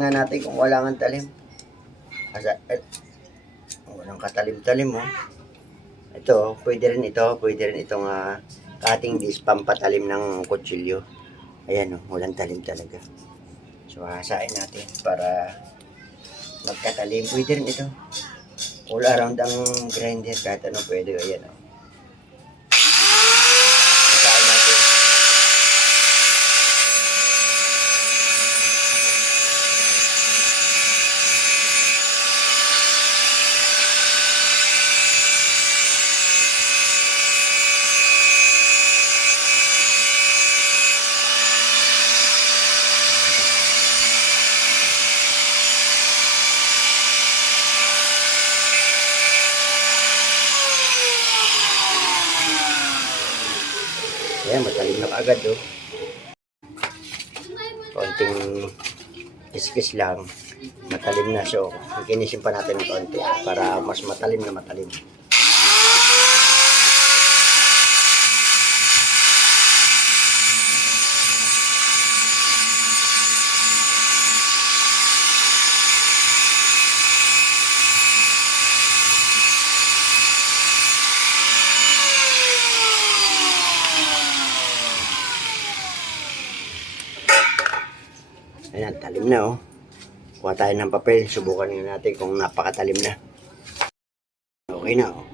Tingnan nga natin kung wala nga talim. Asa, eh, walang katalim-talim oh. Ito, pwede rin ito, pwede rin itong uh, cutting disc pampatalim ng kutsilyo. Ayan oh, walang talim talaga. So, hasain natin para magkatalim. Pwede rin ito. All around ang grinder, kahit ano pwede. Ayan oh. Ayan, matalim na agad oh. Konting kiskis lang. Matalim na siya. oh. Kinisin pa natin ng konti para mas matalim na matalim. Ayan, talim na oh. Kuha tayo ng papel. Subukan nga natin kung napakatalim na. Okay na oh.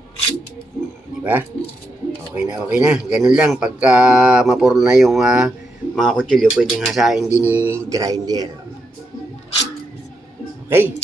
Di ba? Okay na, okay na. Ganun lang. Pagka mapuro na yung ah, mga kutsilyo, pwedeng hasain din ni grinder. Okay.